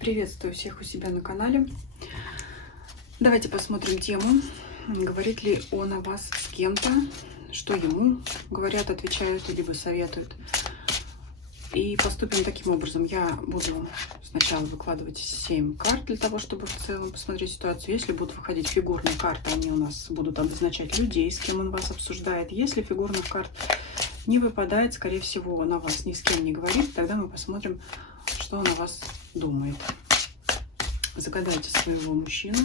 Приветствую всех у себя на канале. Давайте посмотрим тему. Говорит ли он о вас с кем-то, что ему говорят, отвечают, либо советуют. И поступим таким образом. Я буду сначала выкладывать 7 карт для того, чтобы в целом посмотреть ситуацию. Если будут выходить фигурные карты, они у нас будут обозначать людей, с кем он вас обсуждает. Если фигурных карт не выпадает, скорее всего, он о вас ни с кем не говорит, тогда мы посмотрим, что он о вас думает. Загадайте своего мужчину.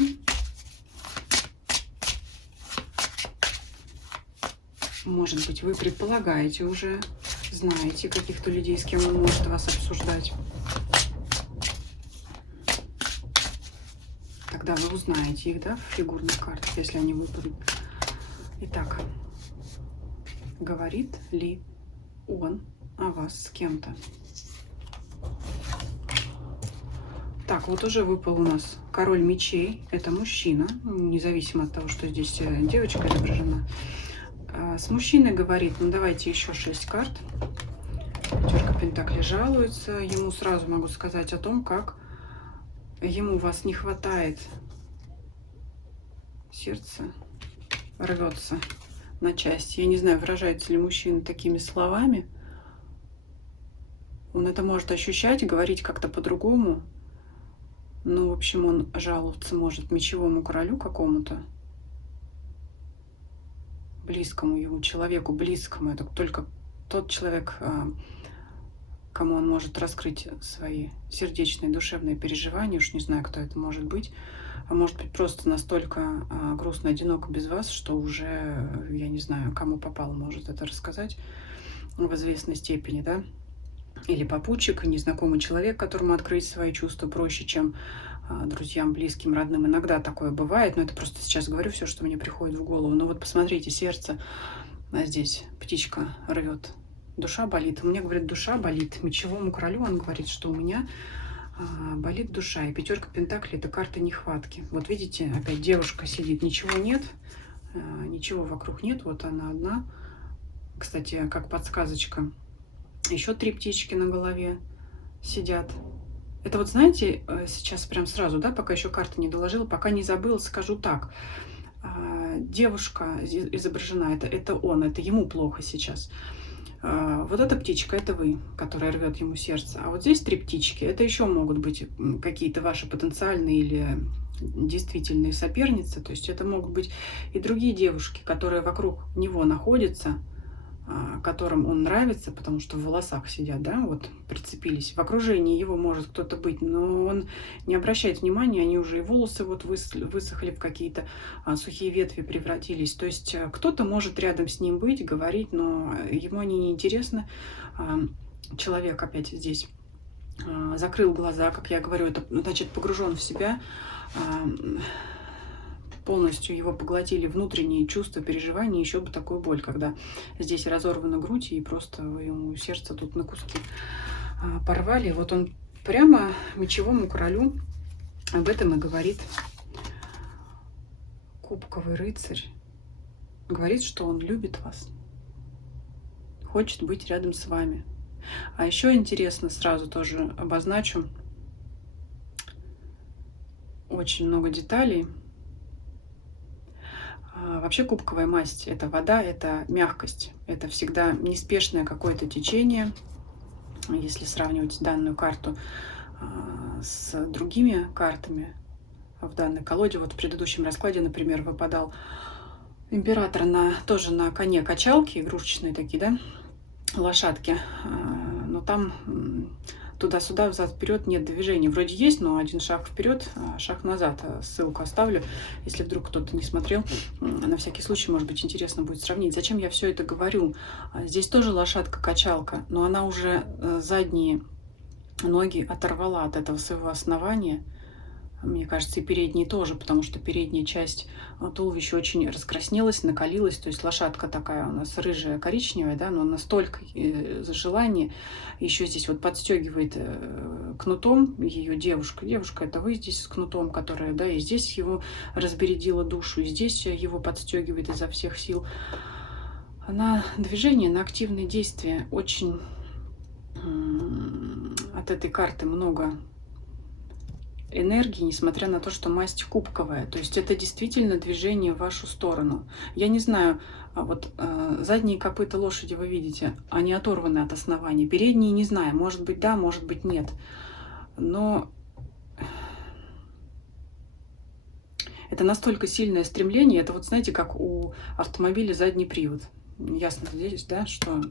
Может быть, вы предполагаете уже, знаете каких-то людей, с кем он может вас обсуждать. Тогда вы узнаете их, да, в фигурных картах, если они выпадут. Итак, говорит ли он о вас с кем-то? Так, вот уже выпал у нас король мечей. Это мужчина, независимо от того, что здесь девочка изображена. С мужчиной говорит, ну давайте еще 6 карт. Пятерка пентаклей жалуется. Ему сразу могу сказать о том, как ему вас не хватает. Сердце рвется на части. Я не знаю, выражается ли мужчина такими словами. Он это может ощущать, говорить как-то по-другому. Ну, в общем, он жаловаться может мечевому королю какому-то, близкому ему человеку, близкому. Это только тот человек, кому он может раскрыть свои сердечные, душевные переживания. Уж не знаю, кто это может быть. А может быть, просто настолько грустно, одиноко без вас, что уже, я не знаю, кому попало, может это рассказать в известной степени, да? Или попутчик, незнакомый человек, которому открыть свои чувства проще, чем друзьям, близким, родным. Иногда такое бывает, но это просто сейчас говорю все, что мне приходит в голову. Но вот посмотрите, сердце здесь, птичка рвет, душа болит. Мне говорит, душа болит. Мечевому королю он говорит, что у меня болит душа. И пятерка пентаклей — это карта нехватки. Вот видите, опять девушка сидит, ничего нет, ничего вокруг нет, вот она одна. Кстати, как подсказочка. Еще 3 птички на голове сидят. Это вот, знаете, сейчас прям сразу, да, пока еще карты не доложила, пока не забыла, скажу так. Девушка изображена, это он, это ему плохо сейчас. Вот эта птичка — это вы, которая рвет ему сердце. А вот здесь 3 птички — это еще могут быть какие-то ваши потенциальные или действительные соперницы. То есть это могут быть и другие девушки, которые вокруг него находятся, которым он нравится, потому что в волосах сидят, да, вот прицепились. В окружении его может кто-то быть, но он не обращает внимания, они уже и волосы вот высохли, в какие-то сухие ветви превратились. То есть кто-то может рядом с ним быть, говорить, но ему они не интересны. Человек опять здесь закрыл глаза, как я говорю, это значит погружен в себя. Полностью его поглотили внутренние чувства, переживания, еще бы такую боль, когда здесь разорвана грудь и просто ему сердце тут на куски порвали. Вот он прямо мечевому королю об этом и говорит. Кубковый рыцарь говорит, что он любит вас, хочет быть рядом с вами. А еще интересно, сразу тоже обозначу, очень много деталей. Вообще кубковая масть — это вода, это мягкость, это всегда неспешное какое-то течение. Если сравнивать данную карту с другими картами в данной колоде, вот в предыдущем раскладе, например, выпадал император тоже на коне качалки, игрушечные такие, да, лошадки, но там туда-сюда, взад-вперед нет движения. Вроде есть, но один шаг вперед, шаг назад. Ссылку оставлю, если вдруг кто-то не смотрел. На всякий случай, может быть, интересно будет сравнить. Зачем я все это говорю? Здесь тоже лошадка-качалка, но она уже задние ноги оторвала от этого своего основания. Мне кажется, и передние тоже, потому что передняя часть туловища очень раскраснелась, накалилась. То есть лошадка такая у нас рыжая, коричневая, да, но настолько желание. Еще здесь вот подстегивает кнутом ее девушка. Девушка — это вы здесь с кнутом, которая, да, и здесь его разбередила душу, и здесь его подстегивает изо всех сил. На движение, на активные действия очень от этой карты много энергии, несмотря на то, что масть кубковая. То есть это действительно движение в вашу сторону. Я не знаю, задние копыта лошади вы видите, они оторваны от основания. Передние не знаю, может быть да, может быть нет. Но это настолько сильное стремление, это вот знаете, как у автомобиля задний привод. Ясно здесь, да, что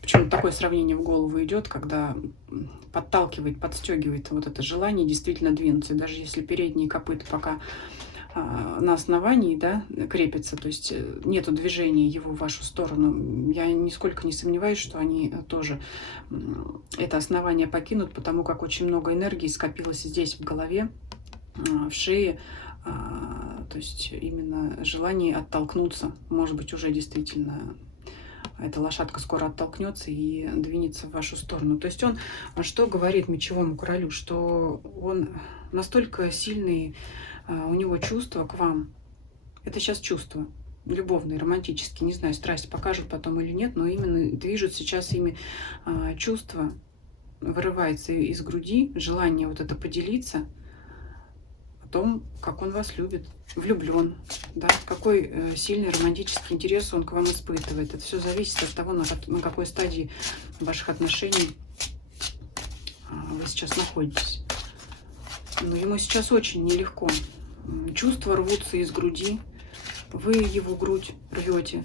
почему такое сравнение в голову идет, когда подталкивает, подстегивает вот это желание действительно двинуться. Даже если передние копыта пока на основании, да, крепятся, то есть нету движения его в вашу сторону, я нисколько не сомневаюсь, что они тоже это основание покинут, потому как очень много энергии скопилось здесь, в голове, в шее, то есть именно желание оттолкнуться, может быть, уже действительно эта лошадка скоро оттолкнется и двинется в вашу сторону. То есть он что говорит мечевому королю, что он настолько сильный, у него чувства к вам. Это сейчас чувства любовные, романтические. Не знаю, страсть покажет потом или нет, но именно движут сейчас ими чувства. Вырывается из груди желание вот это поделиться о том, как он вас любит, влюблен, да, какой сильный романтический интерес он к вам испытывает. Это все зависит от того, на какой стадии ваших отношений вы сейчас находитесь. Но ему сейчас очень нелегко. Чувства рвутся из груди. Вы его грудь рвете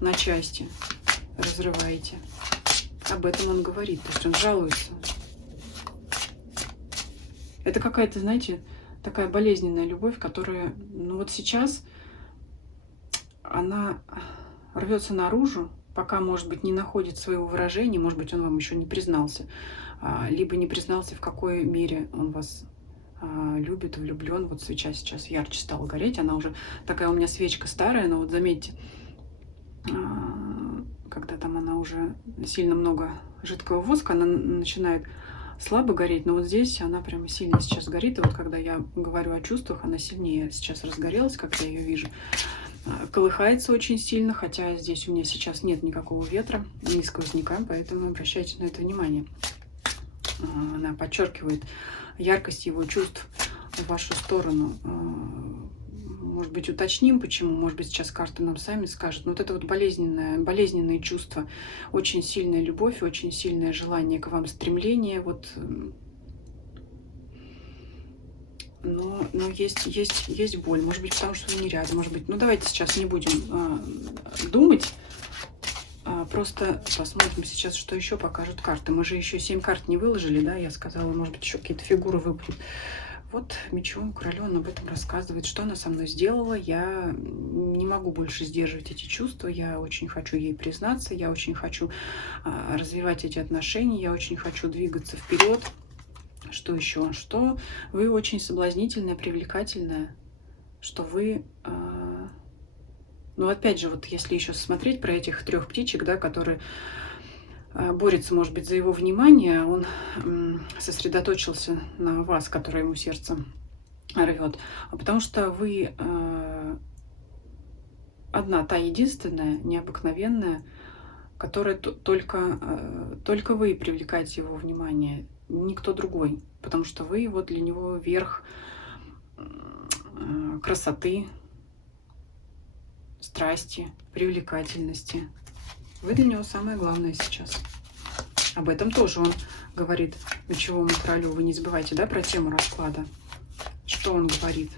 на части, разрываете. Об этом он говорит, то есть он жалуется. Это какая-то, знаете, такая болезненная любовь, которая, ну вот сейчас, она рвется наружу, пока, может быть, не находит своего выражения, может быть, он вам еще не признался, либо не признался, в какой мере он вас любит, влюблен. Вот свеча сейчас ярче стала гореть, она уже такая у меня свечка старая, но вот заметьте, когда там она уже сильно много жидкого воска, она начинает слабо гореть, но вот здесь она прямо сильно сейчас горит, и вот когда я говорю о чувствах, она сильнее сейчас разгорелась, как я ее вижу, колыхается очень сильно, хотя здесь у меня сейчас нет никакого ветра, ни сквозняка, поэтому обращайте на это внимание. Она подчеркивает яркость его чувств в вашу сторону. Может быть, уточним, почему. Может быть, сейчас карты нам сами скажут. Но вот это вот болезненные чувства, очень сильная любовь, очень сильное желание к вам, стремление. Вот. Но есть боль. Может быть, потому что вы не рядом. Может быть, ну давайте сейчас не будем думать. Просто посмотрим сейчас, что еще покажут карты. Мы же еще 7 карт не выложили, да? Я сказала, может быть, еще какие-то фигуры выберут. Вот мечевому королю он об этом рассказывает, что она со мной сделала. Я не могу больше сдерживать эти чувства. Я очень хочу ей признаться. Я очень хочу развивать эти отношения. Я очень хочу двигаться вперед. Что еще? Что вы очень соблазнительная, привлекательная. Что вы... Ну, опять же, вот если еще смотреть про этих 3 птичек, да, которые борются, может быть, за его внимание, он сосредоточился на вас, которое ему сердце рвет. Потому что вы одна, та единственная, необыкновенная, которая только вы привлекаете его внимание, никто другой. Потому что вы вот для него верх красоты, страсти, привлекательности. Вы для него самое главное сейчас. Об этом тоже он говорит мечевому королю. Вы не забывайте, да, про тему расклада. Что он говорит?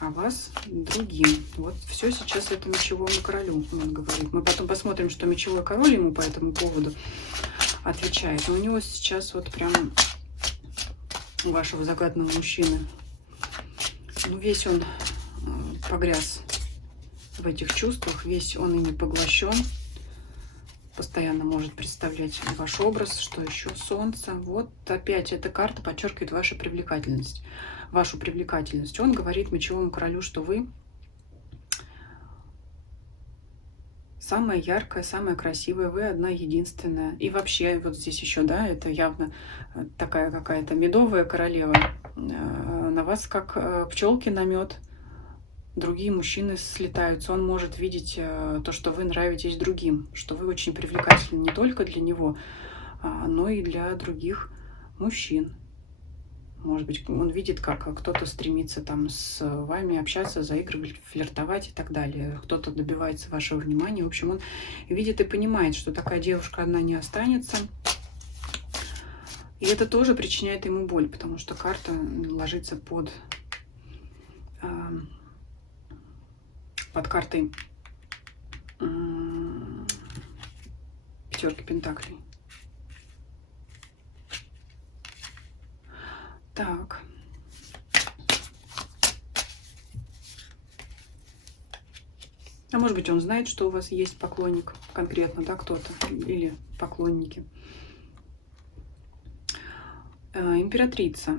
О вас другим. Вот все сейчас это мечевому королю он говорит. Мы потом посмотрим, что мечевой король ему по этому поводу отвечает. Но у него сейчас вот прям у вашего загадного мужчины, ну, весь он погряз в этих чувствах, весь он ими поглощен, постоянно может представлять ваш образ. Что еще? Солнце. Вот опять эта карта подчеркивает вашу привлекательность. Вашу привлекательность. Он говорит мечевому королю, что вы самая яркая, самая красивая, вы одна единственная. И вообще, вот здесь еще, да, это явно такая какая-то медовая королева. На вас как пчелки на мед. Другие мужчины слетаются. Он может видеть то, что вы нравитесь другим, что вы очень привлекательны не только для него, но и для других мужчин. Может быть, он видит, как кто-то стремится там с вами общаться, заигрывать, флиртовать и так далее. Кто-то добивается вашего внимания. В общем, он видит и понимает, что такая девушка одна не останется. И это тоже причиняет ему боль, потому что карта ложится под картой пятерки пентаклей. Так. А может быть, он знает, что у вас есть поклонник конкретно, да, кто-то, или поклонники. Императрица.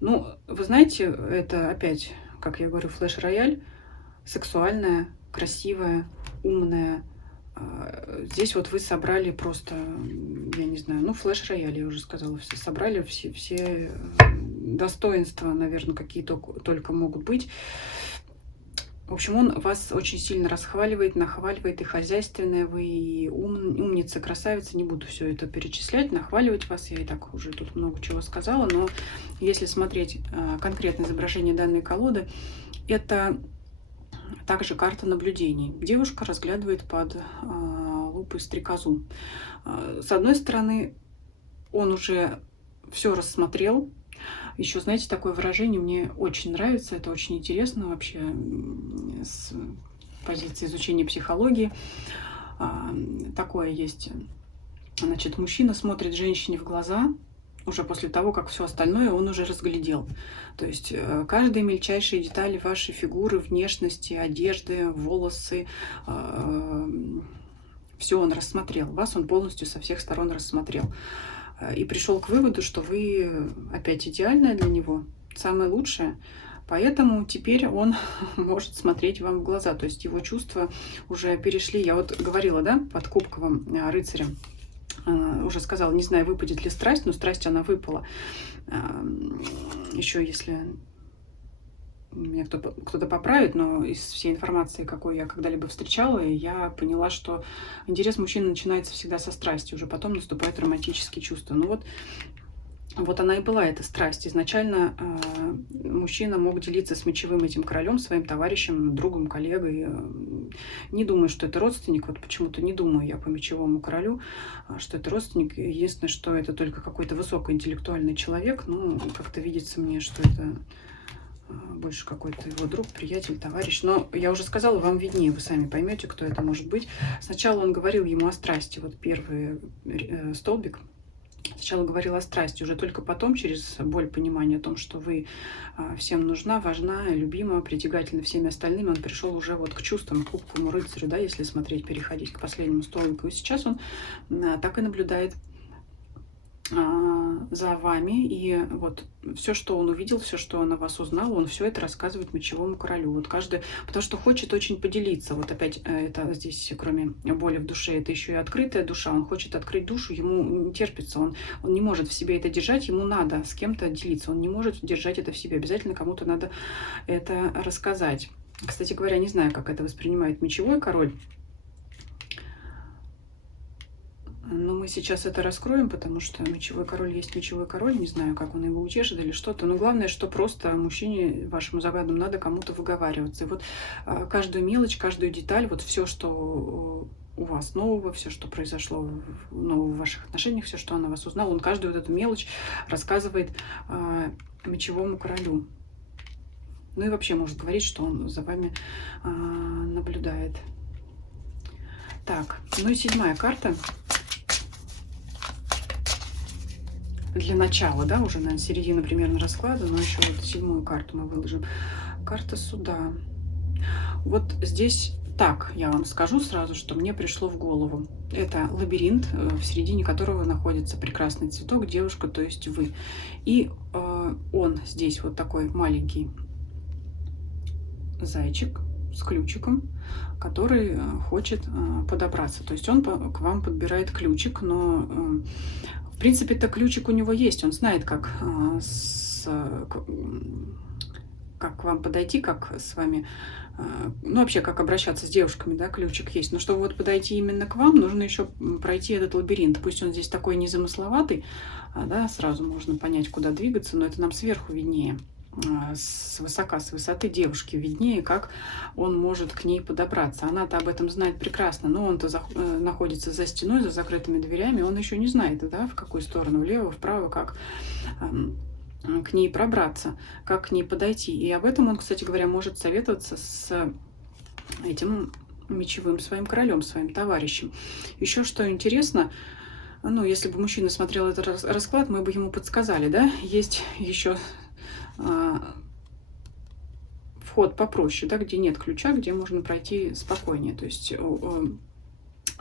Ну, вы знаете, это опять, как я говорю, флеш-рояль, сексуальная, красивая, умная. Здесь вот вы собрали просто, я не знаю, ну, флеш-рояль, я уже сказала, все собрали, все достоинства, наверное, какие только могут быть. В общем, он вас очень сильно расхваливает, нахваливает, и хозяйственная вы, и умница, красавица. Не буду все это перечислять, нахваливать вас. Я и так уже тут много чего сказала. Но если смотреть конкретное изображение данной колоды, это также карта наблюдений. Девушка разглядывает под лупой стрекозу. С одной стороны, он уже все рассмотрел. Еще, знаете, такое выражение мне очень нравится, это очень интересно вообще с позиции изучения психологии. Такое есть. Значит, мужчина смотрит женщине в глаза уже после того, как все остальное он уже разглядел. То есть каждые мельчайшие детали вашей фигуры, внешности, одежды, волосы, все он рассмотрел. Вас он полностью со всех сторон рассмотрел. И пришел к выводу, что вы опять идеальная для него, самое лучшее. Поэтому теперь он может смотреть вам в глаза. То есть его чувства уже перешли. Я вот говорила, да, под кубковым рыцарем. Уже сказала, не знаю, выпадет ли страсть, но страсть она выпала. Еще если меня кто-то поправит, но из всей информации, какой я когда-либо встречала, я поняла, что интерес мужчины начинается всегда со страсти, уже потом наступают романтические чувства. Ну вот она и была, эта страсть. Изначально мужчина мог делиться с мечевым этим королем, своим товарищем, другом, коллегой. Не думаю, что это родственник. Вот почему-то не думаю я по мечевому королю, что это родственник. Единственное, что это только какой-то высокоинтеллектуальный человек. Ну, как-то видится мне, что это больше какой-то его друг, приятель, товарищ. Но я уже сказала, вам виднее, вы сами поймете, кто это может быть. Сначала он говорил ему о страсти. Вот первый столбик. Сначала говорил о страсти, уже только потом, через боль, понимание о том, что вы всем нужна, важна, любима, притягательна всеми остальными, он пришел уже вот к чувствам, к кубковому рыцарю, да, если смотреть, переходить к последнему столбику. И сейчас он так и наблюдает за вами, и вот все, что он увидел, все, что он о вас узнал, он все это рассказывает мечевому королю. Вот каждый, потому что хочет очень поделиться. Вот опять это здесь, кроме боли в душе, это еще и открытая душа. Он хочет открыть душу, ему не терпится, он не может в себе это держать, ему надо с кем-то делиться, он не может держать это в себе. Обязательно кому-то надо это рассказать. Кстати говоря, не знаю, как это воспринимает мечевой король. Но мы сейчас это раскроем, потому что мечевой король есть мечевой король. Не знаю, как он его утешит или что-то. Но главное, что просто мужчине, вашему загаданному, надо кому-то выговариваться. И вот каждую мелочь, каждую деталь, вот все, что у вас нового, все, что произошло нового в ваших отношениях, все, что он о вас узнал, он каждую вот эту мелочь рассказывает мечевому королю. Ну и вообще может говорить, что он за вами наблюдает. Так, ну и 7-я карта. Для начала, да, уже, наверное, середина примерно расклада, но еще вот 7-ю карту мы выложим. Карта суда. Вот здесь так, я вам скажу сразу, что мне пришло в голову. Это лабиринт, в середине которого находится прекрасный цветок, девушка, то есть вы. И он здесь вот такой маленький зайчик с ключиком, который хочет подобраться. То есть он к вам подбирает ключик, но в принципе-то ключик у него есть. Он знает, как как к вам подойти, как с вами, ну, вообще, как обращаться с девушками, да, ключик есть. Но чтобы вот подойти именно к вам, нужно еще пройти этот лабиринт. Пусть он здесь такой незамысловатый, да, сразу можно понять, куда двигаться, но это нам сверху виднее. С высоты девушки виднее, как он может к ней подобраться. Она-то об этом знает прекрасно, но он-то находится за стеной, за закрытыми дверями, он еще не знает, да, в какую сторону, влево, вправо, как к ней пробраться, как к ней подойти. И об этом он, кстати говоря, может советоваться с этим мечевым своим королем, своим товарищем. Еще что интересно, ну, если бы мужчина смотрел этот расклад, мы бы ему подсказали, да, есть еще вход попроще, да, где нет ключа, где можно пройти спокойнее. То есть,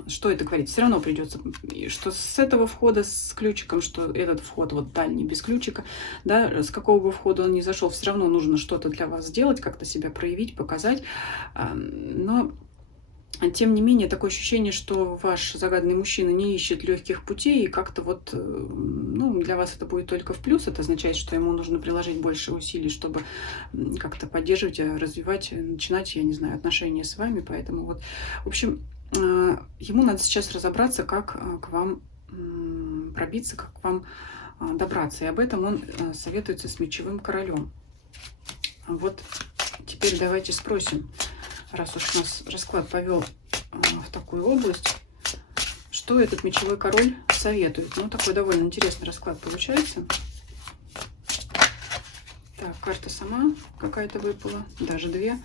что это говорит? Все равно придется, что с этого входа с ключиком, что этот вход вот дальний без ключика, да, с какого бы входа он ни зашел, все равно нужно что-то для вас сделать, как-то себя проявить, показать. Но тем не менее, такое ощущение, что ваш загаданный мужчина не ищет легких путей, и как-то вот, ну, для вас это будет только в плюс. Это означает, что ему нужно приложить больше усилий, чтобы как-то поддерживать, развивать, начинать, я не знаю, отношения с вами. Поэтому вот, в общем, ему надо сейчас разобраться, как к вам пробиться, как к вам добраться. И об этом он советуется с мечевым королем. Вот теперь давайте спросим, раз уж нас расклад повел в такую область, что этот мечевой король советует. Ну, такой довольно интересный расклад получается. Так, карта сама какая-то выпала, даже две.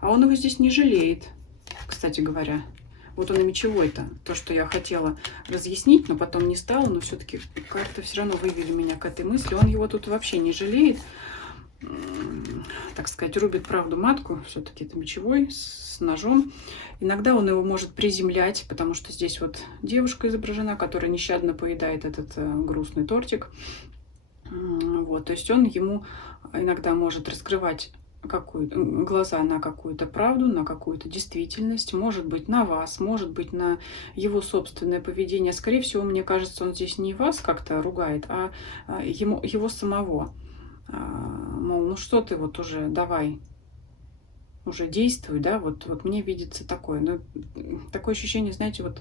А он его здесь не жалеет, кстати говоря. Вот он и мечевой-то, то, что я хотела разъяснить, но потом не стала, но все-таки карты все равно вывели меня к этой мысли. Он его тут вообще не жалеет, так сказать, рубит правду матку, все-таки это мечевой, с ножом. Иногда он его может приземлять, потому что здесь вот девушка изображена, которая нещадно поедает этот грустный тортик. Вот, то есть он ему иногда может раскрывать глаза на какую-то правду, на какую-то действительность, может быть, на вас, может быть, на его собственное поведение. Скорее всего, мне кажется, он здесь не вас как-то ругает, а его самого. Мол, ну что ты вот уже, давай, уже действуй, да, вот мне видится такое. Но такое ощущение, знаете, вот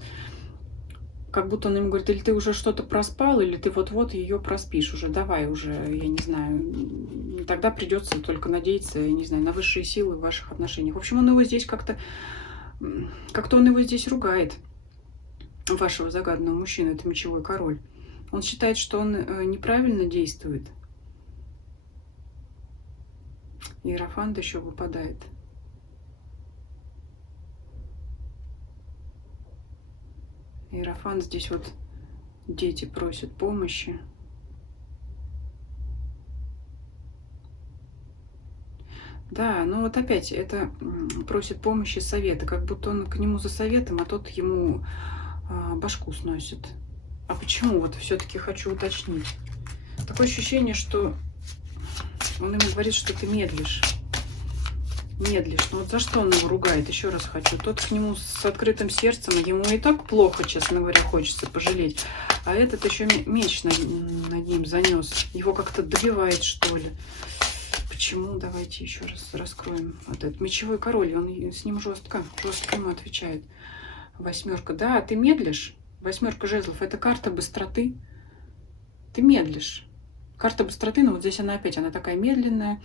как будто он ему говорит, или ты уже что-то проспал, или ты вот-вот ее проспишь уже, давай уже, я не знаю. Тогда придется только надеяться, я не знаю, на высшие силы в ваших отношениях. В общем, он его здесь как-то он его здесь ругает, вашего загаданного мужчину, это мечевой король. Он считает, что он неправильно действует. Иерофант еще выпадает. Иерофант здесь вот дети просят помощи. Да, ну вот опять это просит помощи, совета, как будто он к нему за советом, а тот ему башку сносит. А почему? Вот все-таки хочу уточнить. Такое ощущение, что он ему говорит, что ты медлишь. Медлишь. Ну вот за что он его ругает? Еще раз хочу. Тот к нему с открытым сердцем, ему и так плохо, честно говоря, хочется пожалеть. А этот еще меч над ним занес. Его как-то добивает, что ли. Почему? Давайте еще раз раскроем. Вот этот мечевой король, он с ним жестко ему отвечает. Восьмерка. Да, ты медлишь. Восьмерка жезлов. Это карта быстроты. Ты медлишь. Карта быстроты, но вот здесь она опять, она такая медленная.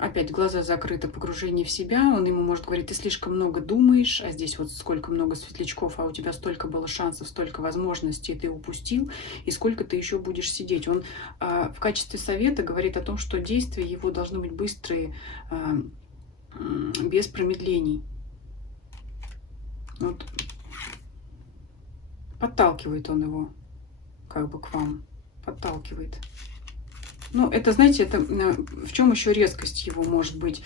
Опять глаза закрыты, погружение в себя. Он ему может говорить, ты слишком много думаешь, а здесь вот сколько много светлячков, а у тебя столько было шансов, столько возможностей ты упустил, и сколько ты еще будешь сидеть. Он в качестве совета говорит о том, что действия его должны быть быстрые, без промедлений. Вот. Подталкивает он его как бы к вам, подталкивает. Ну, это, знаете, это в чем еще резкость его может быть?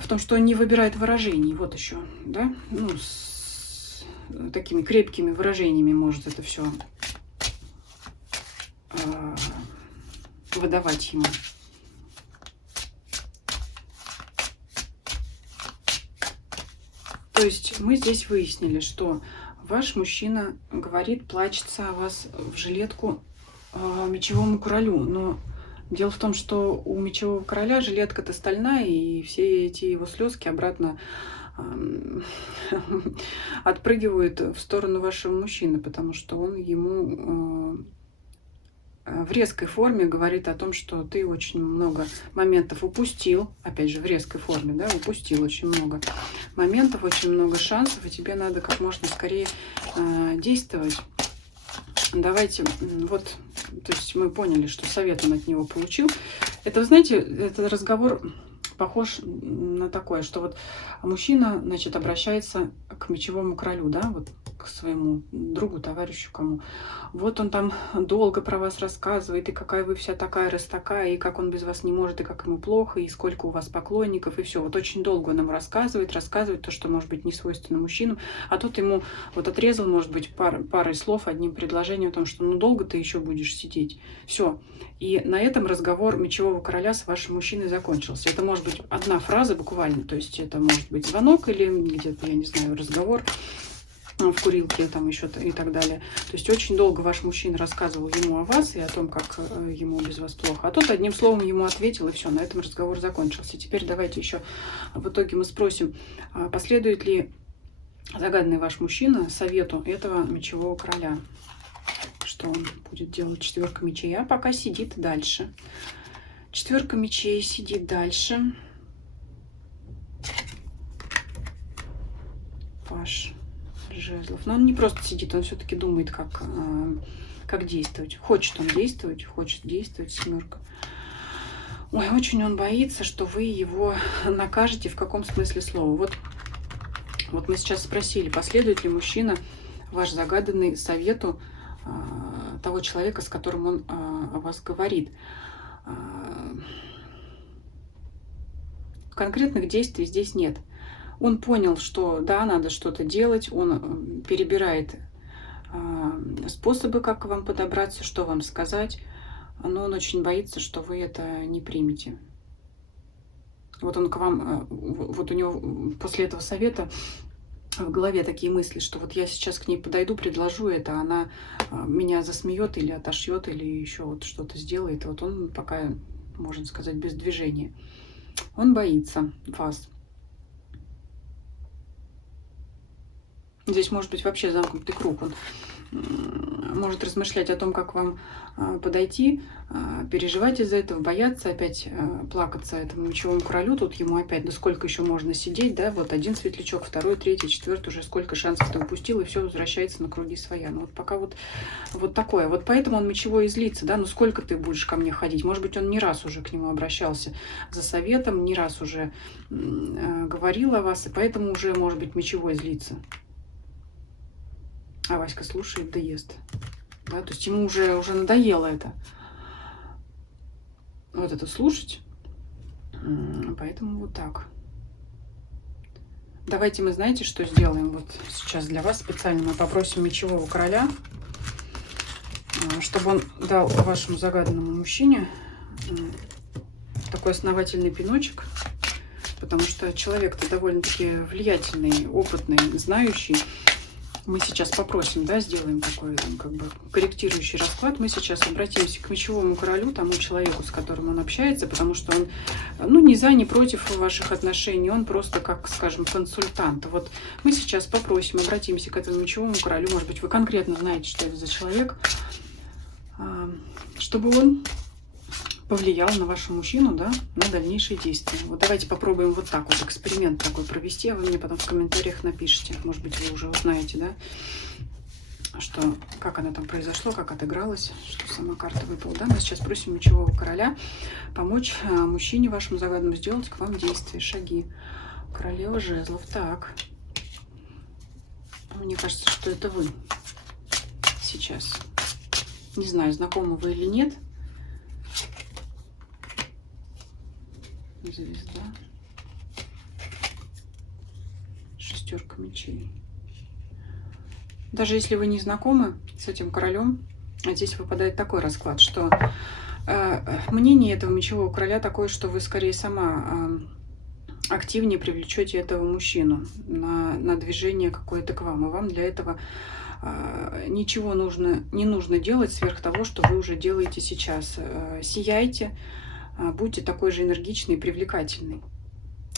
В том, что он не выбирает выражений. Вот еще, да? Ну, с такими крепкими выражениями может это все выдавать ему. То есть мы здесь выяснили, что Ваш мужчина говорит, плачется о вас в жилетку мечевому королю. Но дело в том, что у мечевого короля жилетка-то стальная, и все эти его слезки обратно отпрыгивают в сторону вашего мужчины, потому что он ему в резкой форме говорит о том, что ты очень много моментов упустил, опять же, в резкой форме, да, упустил очень много моментов, очень много шансов, и тебе надо как можно скорее действовать. Давайте, вот, то есть мы поняли, что совет он от него получил. Это, знаете, этот разговор похож на такое, что вот мужчина, значит, обращается к мечевому королю, да, вот к своему другу, товарищу, кому. Вот он там долго про вас рассказывает, и какая вы вся такая, раз такая, и как он без вас не может, и как ему плохо, и сколько у вас поклонников, и все. Вот очень долго он ему рассказывает то, что может быть не свойственно мужчинам, а тут ему вот отрезал, может быть, парой слов, одним предложением о том, что ну долго ты еще будешь сидеть. Все. И на этом разговор мечевого короля с вашим мужчиной закончился. Это может быть одна фраза буквально, то есть это может быть звонок или где-то, я не знаю, разговор в курилке там еще и так далее. То есть очень долго ваш мужчина рассказывал ему о вас и о том, как ему без вас плохо. А тот одним словом ему ответил, и все, на этом разговор закончился. Теперь давайте еще в итоге мы спросим, последует ли загаданный ваш мужчина совету этого мечевого короля. Что он будет делать? Четверка мечей. А пока сидит дальше. Четверка мечей сидит дальше. Паш жезлов. Но он не просто сидит, он все-таки думает, как действовать. Хочет он действовать, семерка. Ой, очень он боится, что вы его накажете. В каком смысле слова? Вот мы сейчас спросили, последует ли мужчина ваш загаданный совету того человека, с которым он о вас говорит. Конкретных действий здесь нет. Он понял, что да, надо что-то делать, он перебирает способы, как к вам подобраться, что вам сказать, но он очень боится, что вы это не примете. Вот он к вам, вот у него после этого совета в голове такие мысли, что вот я сейчас к ней подойду, предложу это, она меня засмеет или отошьет, или еще вот что-то сделает. Вот он пока, можно сказать, без движения. Он боится вас. Здесь может быть вообще замкнутый круг. Он может размышлять о том, как вам подойти, переживать из-за этого, бояться, опять плакаться этому мечевому королю. Тут ему опять, да сколько еще можно сидеть, да, вот один светлячок, второй, третий, четвертый, уже сколько шансов ты упустил, и все возвращается на круги своя. Ну вот пока вот такое. Вот поэтому он мечевой и злится, да, ну сколько ты будешь ко мне ходить? Может быть, он не раз уже к нему обращался за советом, не раз уже говорил о вас, и поэтому уже, может быть, мечевой злится. А Васька слушает, да ест. Да, то есть ему уже надоело это. Вот это слушать. Поэтому вот так. Давайте мы, знаете, что сделаем? Вот сейчас для вас специально мы попросим мечевого короля, чтобы он дал вашему загаданному мужчине такой основательный пиночек. Потому что человек-то довольно-таки влиятельный, опытный, знающий. Мы сейчас попросим, да, сделаем такой как бы корректирующий расклад. Мы сейчас обратимся к мечевому королю, тому человеку, с которым он общается, потому что он, ну, ни за, ни против ваших отношений, он просто, как, скажем, консультант. Вот мы сейчас попросим, обратимся к этому мечевому королю, может быть, вы конкретно знаете, что это за человек, чтобы он повлиял на вашего мужчину, да, на дальнейшие действия. Вот давайте попробуем вот так вот эксперимент такой провести, а вы мне потом в комментариях напишите. Может быть, вы уже узнаете, да, что, как оно там произошло, как отыгралось, что сама карта выпала. Да? Мы сейчас просим мечевого короля помочь мужчине вашему загаданному сделать к вам действия, шаги. Королева жезлов. Так. Мне кажется, что это вы сейчас. Не знаю, знакомы вы или нет. Звезда. Шестерка мечей. Даже если вы не знакомы с этим королем, здесь выпадает такой расклад, что мнение этого мечевого короля такое, что вы скорее сама активнее привлечете этого мужчину на движение какое-то к вам. И вам для этого ничего не нужно делать сверх того, что вы уже делаете сейчас. Сияйте, будьте такой же энергичный и привлекательный.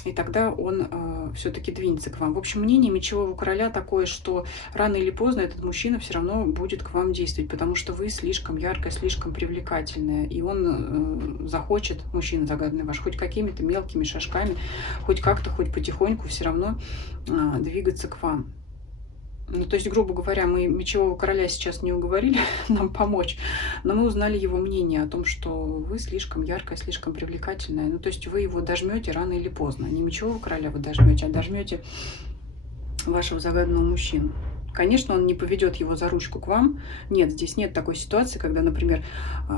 И тогда он все-таки двинется к вам. В общем, мнение мечевого короля такое, что рано или поздно этот мужчина все равно будет к вам действовать, потому что вы слишком яркая, слишком привлекательная. И он захочет, мужчина загаданный ваш, хоть какими-то мелкими шажками, хоть как-то, хоть потихоньку все равно двигаться к вам. Ну, то есть, грубо говоря, мы мечевого короля сейчас не уговорили нам помочь, но мы узнали его мнение о том, что вы слишком яркая, слишком привлекательная. Ну, то есть вы его дожмете рано или поздно. Не мечевого короля вы дожмете, а дожмете вашего загаданного мужчину. Конечно, он не поведет его за ручку к вам. Нет, здесь нет такой ситуации, когда, например,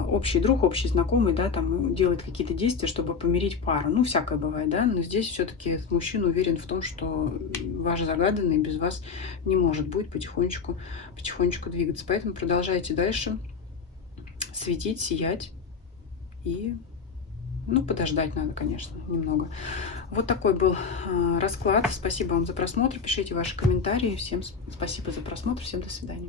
общий друг, общий знакомый, да, там делает какие-то действия, чтобы помирить пару. Ну, всякое бывает, да, но здесь все-таки этот мужчина уверен в том, что ваш загаданный без вас не может, будет потихонечку двигаться. Поэтому продолжайте дальше светить, сиять и... Ну, подождать надо, конечно, немного. Вот такой был расклад. Спасибо вам за просмотр. Пишите ваши комментарии. Всем спасибо за просмотр. Всем до свидания.